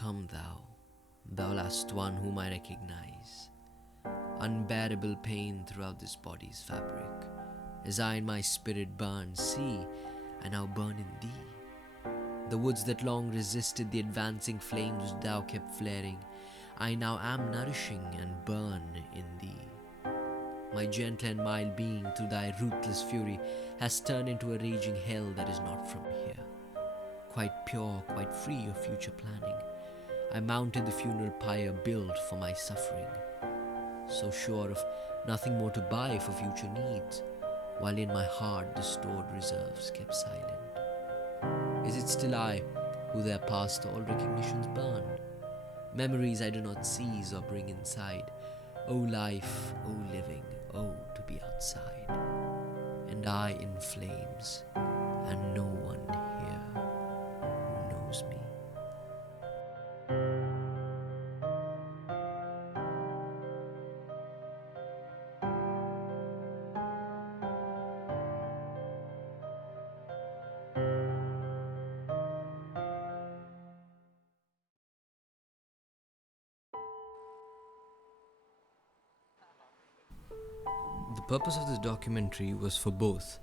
Come thou last one whom I recognize. Unbearable pain throughout this body's fabric. As I in my spirit burn, see, I now burn in thee. The woods that long resisted the advancing flames which thou kept flaring, I now am nourishing and burn in thee. My gentle and mild being through thy ruthless fury has turned into a raging hell that is not from here. Quite pure, quite free of future planning, I mounted the funeral pyre built for my suffering, so sure of nothing more to buy for future needs, while in my heart the stored reserves kept silent. Is it still I who there past all recognitions burn? Memories I do not seize or bring inside. O life, O living, O to be outside. And I in flames, and no one here who knows me. The purpose of this documentary was for both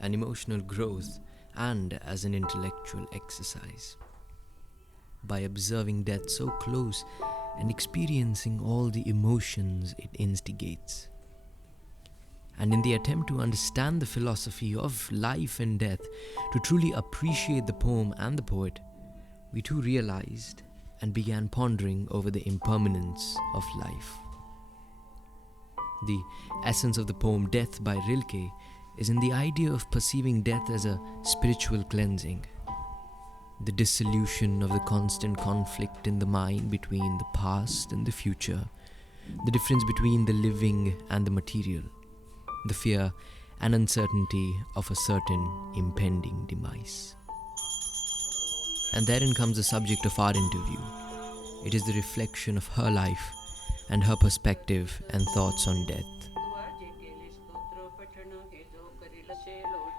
an emotional growth and as an intellectual exercise. By observing death so close and experiencing all the emotions it instigates, and in the attempt to understand the philosophy of life and death, to truly appreciate the poem and the poet, we too realized and began pondering over the impermanence of life. The essence of the poem Death by Rilke is in the idea of perceiving death as a spiritual cleansing, the dissolution of the constant conflict in the mind between the past and the future, the difference between the living and the material, the fear and uncertainty of a certain impending demise. And therein comes the subject of our interview. It is the reflection of her life and her perspective and thoughts on death.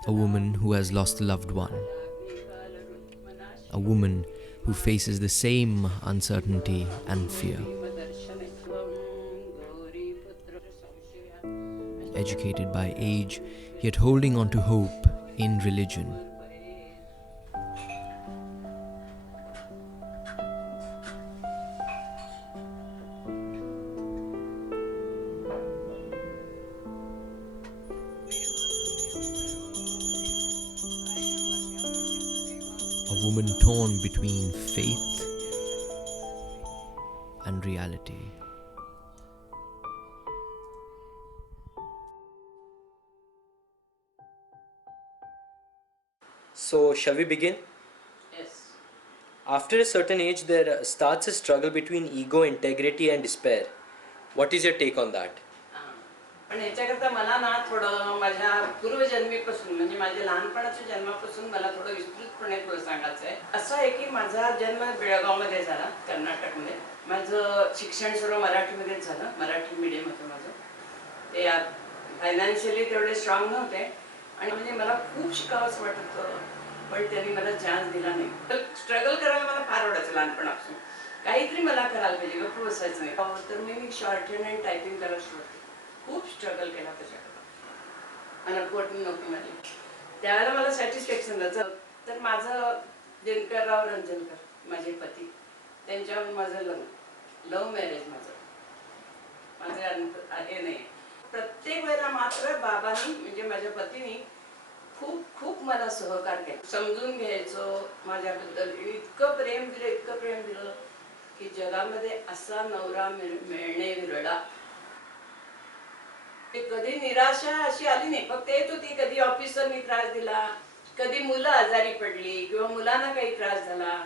A woman who has lost a loved one. A woman who faces the same uncertainty and fear. Educated by age, yet holding on to hope in religion. A woman torn between faith and reality. So, shall we begin? Yes. After a certain age, there starts a struggle between ego, integrity, and despair. What is your take on that? पण याच्याकरता मला ना थोडं माझ्या पूर्वजन्मीपासून म्हणजे माझ्या लहानपणाच्या जन्मापासून मला थोडं विस्तृतपणे थोडं सांगायचं आहे. असं आहे की माझा जन्म बेळगावमध्ये झाला, कर्नाटकमध्ये. माझं शिक्षण सर्व मराठीमध्येच झालं, मराठी मीडियम होतं माझं. ते फायनान्शियली तेवढे स्ट्रॉंग नव्हते आणि म्हणजे मला खूप शिकावंसं वाटत होतं, पण त्यांनी मला चान्स दिला नाही. तर स्ट्रगल करायला मला फार आवडायचं लहानपणापासून. काहीतरी मला करायला पाहिजे, गप्प बसायचं नाही. तर मी शॉर्ट हँड आणि टायपिंग करायला सुरुवात केली. खूप स्ट्रगल केला त्याच्याकडं आणि अनअपवर्ड नव्हती माझी. त्यावेळेला मला सॅटिस्फॅक्शन झालं. तर माझं दिनकरराव रंजनकर माझे पती, त्यांच्यावर माझं लव्ह मॅरेज माझं हे नाही. प्रत्येक वेळेला मात्र बाबांनी म्हणजे माझ्या पतीने खूप खूप मला सहकार केला, समजून घ्यायचं माझ्याबद्दल. इतकं प्रेम दिलं की जगामध्ये असा नवरा मिळणे विरळा. कधी निराशा अशी आली नाही, फक्त येत होती कधी ऑफिसरनी त्रास दिला, कधी मुलं आजारी पडली किंवा मुलांना काही त्रास झाला,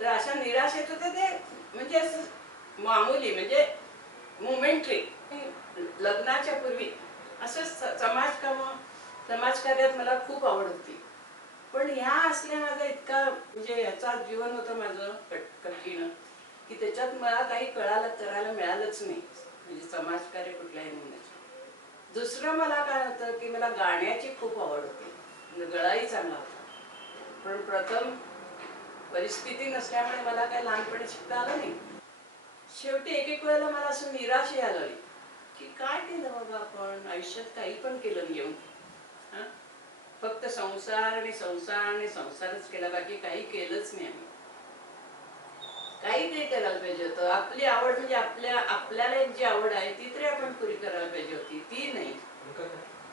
तर अशा निराश येत होते. ते म्हणजे असं मामूली, म्हणजे मोमेंटरी. लग्नाच्या पूर्वी असं समाजकार्यात मला खूप आवड होती. पण ह्या असल्या माझा इतका म्हणजे ह्याचा जीवन होतं माझं कठीण की त्याच्यात मला काही करायला मिळालंच नाही, म्हणजे समाजकार्य कुठल्याही नमुन्याचं. दुसरं मला काय होतं की मला गाण्याची खूप आवड होती, म्हणजे गळाही चांगला होता. पण प्रथम परिस्थिती नसल्यामुळे मला काही लहानपणी शिकता आलं नाही. शेवटी एक वेळेला मला असं निराश यायला लागली की काय केलं बाबा, आपण आयुष्यात काही पण केलं नाही येऊन. फक्त संसार आणि संसार आणि संसारच केला, बाकी काही केलंच नाही आम्ही. काही ते करायला पाहिजे होतं. आपली आवड म्हणजे आपल्याला एक जी आवड आहे ती तरी आपण पुरी करायला पाहिजे होती, ती नाही.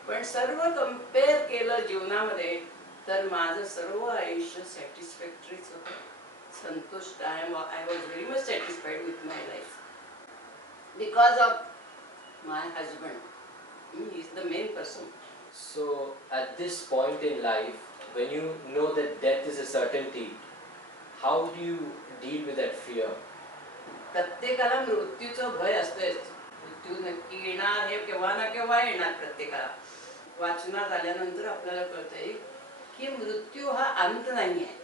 पण सर्व कम्पेअर केलं जीवनामध्ये तर माझं सर्व आयुष्य सॅटिस्फॅक्टरीच होतं, संतुष्ट. I was very much satisfied with my life because of my husband. He is the main person. So, at this point in life, when you know that death is a certainty, how do you deal with that fear? प्रत्येकाला मृत्यूचं भय असतेच. मृत्यू नक्की येणार, हे केव्हा ना केव्हा येणार प्रत्येकाला. वाचनात आल्यानंतर आपल्याला कळतंय की मृत्यू हा अंत नाही आहे.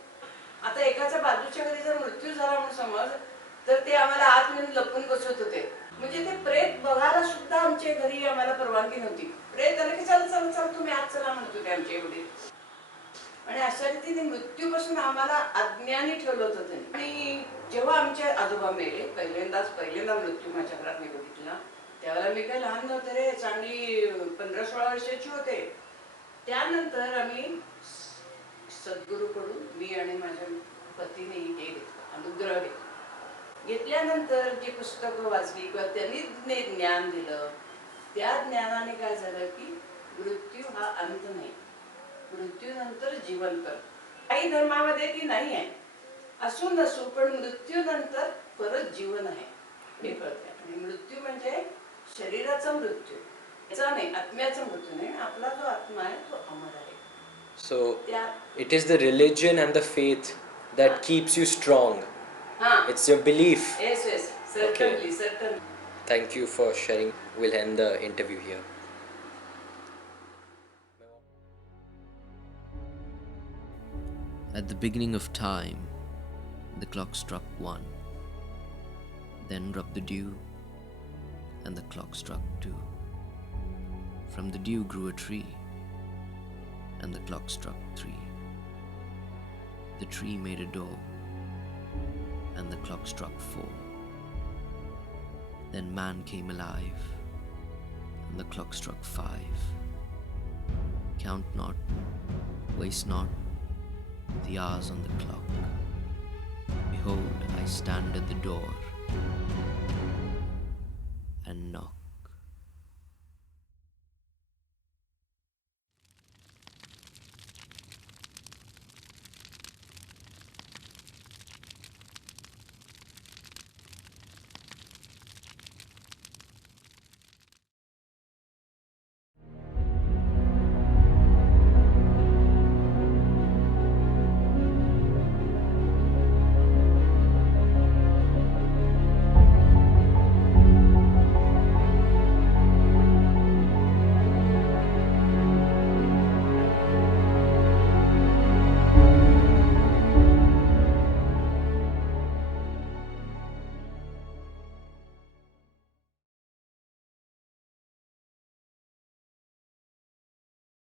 आता एकाच्या बाजूच्या घरी जर मृत्यू झाला म्हणून समज, तर ते आम्हाला आत म्हणून लपून बसवत होते. म्हणजे ते प्रेत बघायला सुद्धा आमच्या घरी आम्हाला परवानगी नव्हती. प्रेत आलं की चल चल चल तुम्ही आत चला म्हणत होते आमचे वडील. आणि अशा रीतीने मृत्यूपासून आम्हाला अज्ञानी ठेवलं होतं त्यांनी. आणि जेव्हा आमचे आजोबा मेले, पहिल्यांदा मृत्यू माझ्या घरात मी बघितला, त्यावेळेला मी काही लहान नव्हते रे, चांगली 15-16 वर्षाची होते. त्यानंतर आम्ही सद्गुरूकडून, मी आणि माझ्या पतीने हे घेतलं, अनुग्रह घेतला. घेतल्यानंतर जी पुस्तकं वाचली किंवा त्यांनी ज्ञान दिलं, त्या ज्ञानाने काय झालं की मृत्यू हा अंत नाही, मृत्यूनंतर जीवन कर. काही धर्मामध्ये ती नाही आहे, असू नसू, पण मृत्यूनंतर परत जीवन आहे हे कळते. आणि मृत्यू म्हणजे शरीराचा मृत्यू, याचा नाही, आत्म्याचा मृत्यू नाही. आपला जो आत्मा आहे तो अमर आहे. So, it is the religion and the faith that keeps you strong. It's your belief. Yes, certainly, certainly. Thank you for sharing. We'll end the interview here. At the beginning of time, the clock struck 1. Then rubbed the dew, and the clock struck 2. From the dew grew a tree, and the clock struck 3. The tree made a door, and the clock struck 4. Then man came alive, and the clock struck 5. Count not, waste not the hours on the clock. Behold, I stand at the door